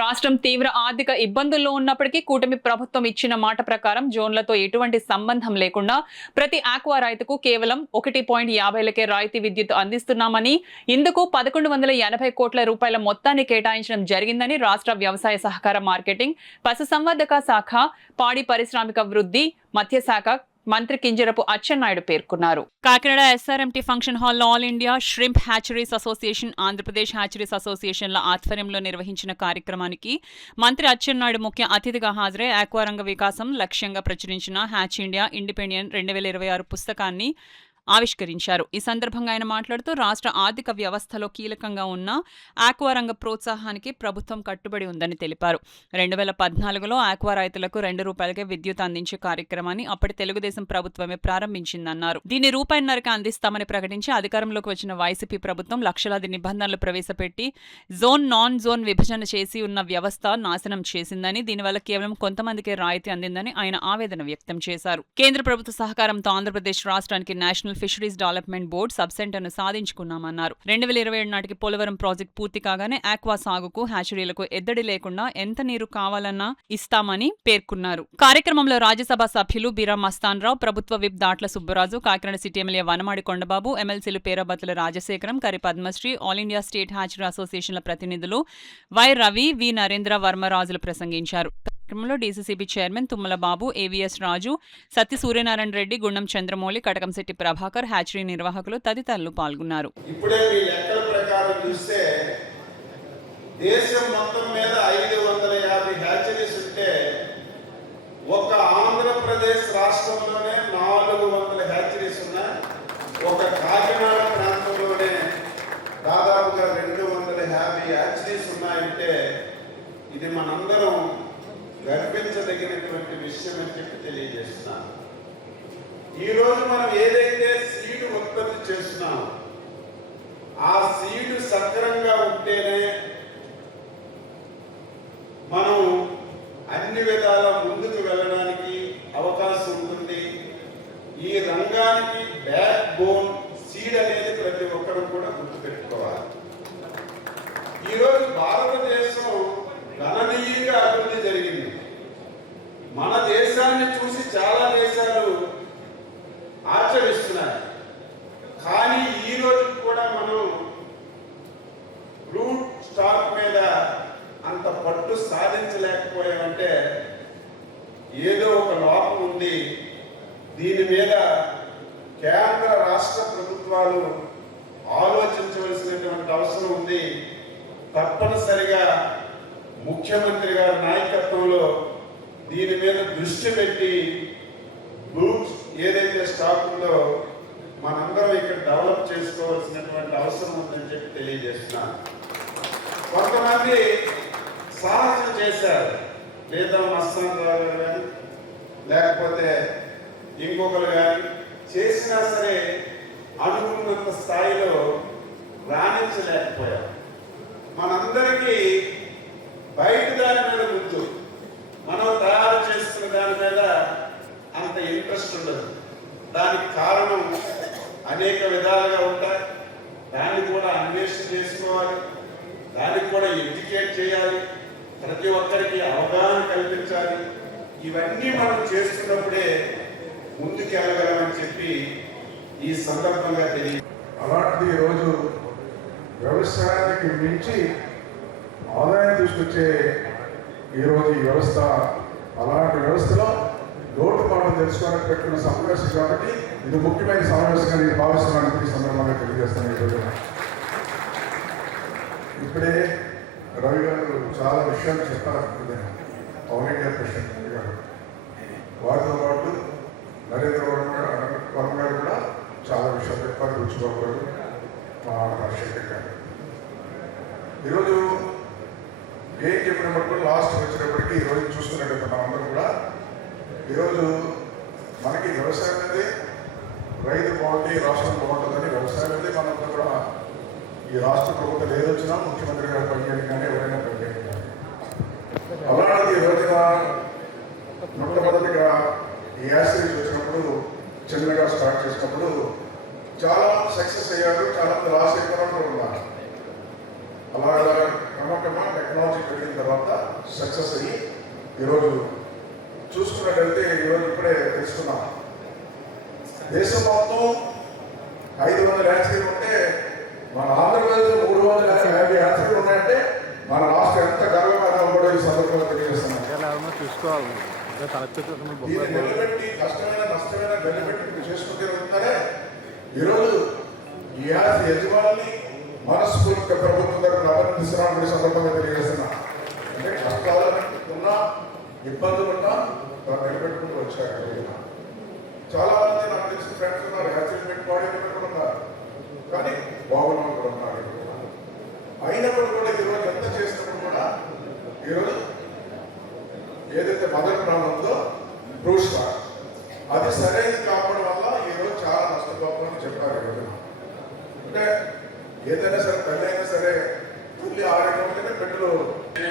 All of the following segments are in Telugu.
రాష్ట్రం తీవ్ర ఆర్థిక ఇబ్బందుల్లో ఉన్నప్పటికీ కూటమి ప్రభుత్వం ఇచ్చిన మాట ప్రకారం జోన్లతో ఎటువంటి సంబంధం లేకుండా ప్రతి ఆక్వా రైతుకు కేవలం 1.50లకే రాయితీ విద్యుత్ అందిస్తున్నామని, ఇందుకు 1180 కోట్ల రూపాయల మొత్తాన్ని కేటాయించడం జరిగిందని రాష్ట్ర వ్యవసాయ సహకార మార్కెటింగ్, పశుసంవర్ధక శాఖ, పాడి పారిశ్రామిక వృద్ధి, మత్స్యశాఖ మంత్రి కింజరపు అచ్చెన్నాయుడు పేర్కొన్నారు. కాకినాడ ఎస్ఆర్ఎంటీ ఫంక్షన్ హాల్లో all India shrimp hatcheries association, Andhra Pradesh hatcheries అసోసియేషన్ల ఆధ్వర్యంలో నిర్వహించిన కార్యక్రమానికి మంత్రి అచ్చెన్నాయుడు ముఖ్య అతిథిగా హాజరై ఆక్వారంగ వికాసం లక్ష్యంగా ప్రచురించిన హ్యాచ్ ఇండియా ఇండిపెండెంట్ 2026 పుస్తకాన్ని ఆవిష్కరించారు. ఈ సందర్భంగా ఆయన మాట్లాడుతూ రాష్ట్ర ఆర్థిక వ్యవస్థలో కీలకంగా ఉన్న ఆక్వా రంగ ప్రోత్సాహానికి ప్రభుత్వం కట్టుబడి ఉందని తెలిపారు. 2014లో ఆక్వా రైతులకు ₹2కే విద్యుత్ అందించే కార్యక్రమాన్ని అప్పటి తెలుగుదేశం ప్రభుత్వమే ప్రారంభించిందన్నారు. దీన్ని ₹1.5కి అందిస్తామని ప్రకటించి అధికారంలోకి వచ్చిన వైసీపీ ప్రభుత్వం లక్షలాది నిబంధనలు ప్రవేశపెట్టి జోన్ నాన్ జోన్ విభజన చేసి ఉన్న వ్యవస్థ నాశనం చేసిందని, దీనివల్ల కేవలం కొంతమందికే రాయితీ అందిందని ఆయన ఆవేదన వ్యక్తం చేశారు. కేంద్ర ప్రభుత్వ సహకారంతో ఆంధ్రప్రదేశ్ రాష్ట్రానికి national fisheries development board sub సెంటర్ను సాధించుకున్నామన్నారు. 2027 నాటికి పోలవరం ప్రాజెక్టు పూర్తి కాగానే ఆక్వా సాగుకు, హ్యాచరీలకు ఎద్దడి లేకుండా ఎంత నీరు కావాలన్నా ఇస్తామని పేర్కొన్నారు. కార్యక్రమంలో రాజ్యసభ సభ్యులు బీరా మస్తాన్ రావు, ప్రభుత్వ whip Datla Subbaraju, Kakinada city MLA Vanamadi Kondababu, ఎమ్మెల్సీలు Perabathula Rajasekharam, Kari Padmasri, all India state hatchery అసోసియేషన్ల ప్రతినిధులు వై రవి, వి నరేంద్ర వర్మరాజులు ప్రసంగించారు. కార్యక్రమంలో DCCB chairman Tummala Babu, AVS Raju, Satya Suryanarayana Reddy, Gundam Chandramouli, Katakamsetti Prabhakar, hatchery నిర్వాహకులు తదితరులు పాల్గొన్నారు. ఇప్పుడే మీ లెక్కల ప్రకారం చూస్తే దేశం మొత్తం మీద 550 హ్యాచరీస్ ఉంటే ఒక ఆంధ్రప్రదేశ్ రాష్ట్రంలోనే 400 హ్యాచరీస్ ఉన్నాయి. ఒక కాకినాడ ప్రాంతంలోనే దాదాపుగా 250 హ్యాచరీస్ ఉన్నాయంటే ఇది మనందరం గర్వించదగినటువంటి విషయం అని చెప్పి తెలియజేస్తున్నాను. ఈరోజు మనం ఏదైతే సీడ్ ఉత్పత్తి చేస్తున్నామో ఆ సీడ్ సక్రమంగా ఉంటేనే మనం అన్ని విధాల ముందుకు వెళ్ళడానికి అవకాశం ఉంటుంది. ఈ రంగానికి బ్యాక్ బోన్ సీడ్ అనేది ప్రతి ఒక్కరు కూడా గుర్తుపెట్టుకోవాలి. ఈరోజు భారతదేశం గణనీయంగా అభివృద్ధి జరిగింది. మన దేశాన్ని చూసి చాలా దేశాలు ఆచరిస్తున్నాయి. కానీ ఈ రోజు కూడా మనం రూట్ స్టాక్ మీద అంత పట్టు సాధించలేకపోయామంటే ఏదో ఒక లోపం ఉంది. దీని మీద కేంద్ర రాష్ట్ర ప్రభుత్వాలు ఆలోచించవలసినటువంటి అవసరం ఉంది. తప్పనిసరిగా ముఖ్యమంత్రి గారి నాయకత్వంలో దీని మీద దృష్టి పెట్టి రూట్స్ ఏదైతే స్టాక్ ఉందో మనందరం ఇక్కడ డెవలప్ చేసుకోవాల్సినటువంటి అవసరం ఉందని చెప్పి తెలియజేస్తున్నాను. కొంతమంది సాహసం చేశారు, లేదా మస్తాన్ రావు గారు కానీ లేకపోతే ఇంకొకరు కానీ చేసినా సరే అనుకున్నంత స్థాయిలో రాణించలేకపోయారు. మనందరికీ బయట దాని మీద గుర్తు, మనం తయారు చేసుకున్న దాని మీద అంత ఇంట్రెస్ట్ ఉండదు. దానికి కారణం అనేక విధాలుగా ఉంటాయి. దాన్ని కూడా అన్వేషణ చేసుకోవాలి, దానికి కూడా ఎడ్యుకేట్ చేయాలి, ప్రతి ఒక్కరికి అవగాహన కల్పించాలి. ఇవన్నీ మనం చేస్తున్నప్పుడే ముందుకు వెళ్ళగలమని చెప్పి ఈ సందర్భంగా తెలియదు. అలాంటి ఈరోజు వ్యవసాయానికి మించి ఆదాయం తీసుకొచ్చే ఈరోజు ఈ వ్యవస్థ, అలాంటి వ్యవస్థలో లోటుపాటు తెలుసుకోవడానికి పెట్టుకున్న సమావేశం కాబట్టి ఇది ముఖ్యమైన సమావేశంగా నేను భావిస్తున్నాను. ఈ సందర్భంగా తెలియజేస్తాను. ఈరోజు ఇప్పుడే రవి గారు చాలా విషయాలు చెప్పాలనుకుంటున్నాను. ఆల్ ఇండియా ప్రెసిడెంట్ గారు, వారితో పాటు నరేంద్ర వర్మ గారు కూడా చాలా విషయాలు చెప్పారు. రుచిబాబు గారు, మా రాజశేఖర్ గారు. ఈరోజు ఏం చెప్పినప్పుడు లాస్ట్ వచ్చినప్పటికీ ఈరోజు చూస్తున్నట్టు మనందరూ కూడా ఈరోజు మనకి వ్యవసాయం అనేది రైతు బాగుంటే రాష్ట్రం బాగుంటుందని వ్యవసాయం అనేది మనంతా కూడా ఈ రాష్ట్ర ప్రభుత్వం ఏదొచ్చినా ముఖ్యమంత్రి గారు పనిచేయడం కానీ ఎవరైనా పనిచేయడం కానీ అలాంటి ఈ రోజున మొట్టమొదటిగా ఈ యాసిడ్ వచ్చినప్పుడు చిన్నగా స్టార్ట్ చేసినప్పుడు చాలా సక్సెస్ అయ్యారు, చాలా లాస్ అయిపోయినప్పుడు ఉన్నారు. అలా క్రమక్రమ టెక్నాలజీ పెరిగిన తర్వాత సక్సెస్ అయ్యి ఈరోజు చూసుకున్నట్టయితే ఈరోజు ఇప్పుడే తెలుసుకున్నాం, దేశం మొత్తం 500 యాక్సిడెంట్లు ఉంటే మన ఆంధ్రప్రదేశ్లో 350 యాక్సిడెంట్లు ఉన్నాయంటే మన రాష్ట్రం ఎంత గర్వకారణం కూడా ఈ సందర్భంగా తెలియజేస్తున్నాం. దీన్ని నిలబెట్టి కష్టమైన నష్టమైన నిలబెట్టి చేసుకుంటే ఉంటారే ఈరోజు ఈ ఆస్తి యజమాని మనస్ఫూర్తిగా ప్రభుత్వం తరఫున అభినందిస్తున్నాను సందర్భంగా తెలియజేస్తున్నా. అంటే కష్టాలు ఉన్నా ఇబ్బందులు ఉన్నా దాన్ని నిలబెట్టుకుంటూ వచ్చారు. చాలా మంది నాకు తెలిసిన ఫ్రెండ్స్ ఉన్నారు, యాక్సిడెంట్ పెట్టుకోవడం ఉన్నారు, కానీ బాగున్న కూడా ఉన్నారు. అయినప్పుడు కూడా ఈరోజు ఎంత చేసినప్పుడు కూడా ఈరోజు ఏదైతే మొదటి ప్రాణం ఉందో బ్రూస్ అది సరైనది కావడం వల్ల ఈరోజు చాలా నష్టపోతుందని చెప్పారు. ఈరోజు అంటే ఏదైనా సరే తల్లి అయినా సరే తల్లి ఆరోగ్యం ఉంటేనే బిడ్డలు.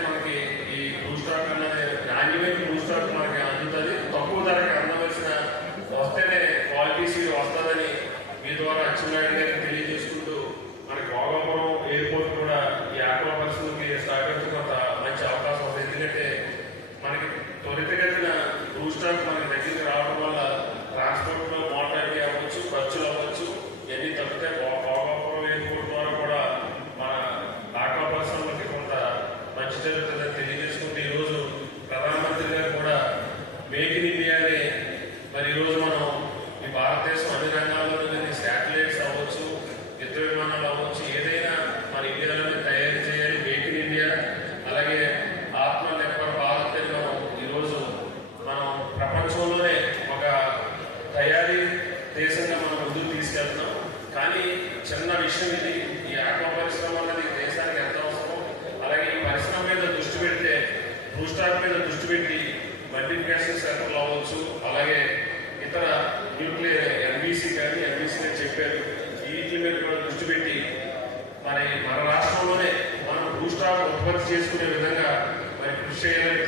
మనకి ఈ బ్లూ స్టాక్ అనేది నాణ్యమైన బ్లూ స్టాక్ మనకి అందుతుంది. తక్కువ ధరకి అందవలసిన వస్తేనే క్వాలిటీ సీడ్ వస్తుందని మీ ద్వారా అచ్చెన్నాయుడు గారికి తెలియజేసుకుంటూ మనకి భోగాపురం ఎయిర్పోర్ట్ కూడా ఈ ఆక్వా పరిశ్రమకి స్టార్ట్ కొంత మంచి అవకాశం ఉంది. ఎందుకంటే మనకి త్వరితగతిన బ్లూ స్టాక్ మనకి దగ్గరికి రావడం వల్ల ట్రాన్స్పోర్ట్లో మోటాలిటీ అవ్వచ్చు, ఖర్చులు అవ్వచ్చు, ఇవన్నీ తప్పితే భోగాపురం ఎయిర్పోర్ట్ ద్వారా కూడా మన ఆక్వా పరిశ్రమకి కొంత మంచి జరుగుతుందని తెలియజేసుకుంటూ ఈరోజు ప్రధానమంత్రి గారు కూడా మేక్ ఇన్ ఇండియాని మరి ఈరోజు మనం ఈ భారతదేశం అన్ని రంగాల్లో శాటిలైట్స్ అవ్వచ్చు, యుద్ధ విమానాలు అవ్వచ్చు, ఏదైనా మన ఇండియాలోనే తయారు చేయాలి. మేక్ ఇన్ ఇండియా అలాగే ఆత్మనిర్భర్ భారత్ అని మనం ఈరోజు మనం ప్రపంచంలోనే ఒక తయారీ దేశంగా మనం ముందుకు తీసుకెళ్తున్నాం. కానీ చిన్న విషయం ఇది, ఈ ఆక్వా పరిశ్రమ అనేది దేశానికి ఎంత అవసరం. అలాగే ఈ పరిశ్రమ మీద దృష్టి పెడితే బ్లూ స్టాక్ మీద దృష్టి పెట్టి మల్టిప్లికేషన్ సెంటర్లు అవ్వచ్చు, అలాగే ఇతర న్యూక్లియర్ ఎన్బీసీ కానీ ఎన్బీసీ అని చెప్పారు, వీటి మీద కూడా దృష్టి పెట్టి మన రాష్ట్రంలోనే మనం బ్లూ స్టాక్ ఉత్పత్తి చేసుకునే విధంగా మరి కృషి చేయాలని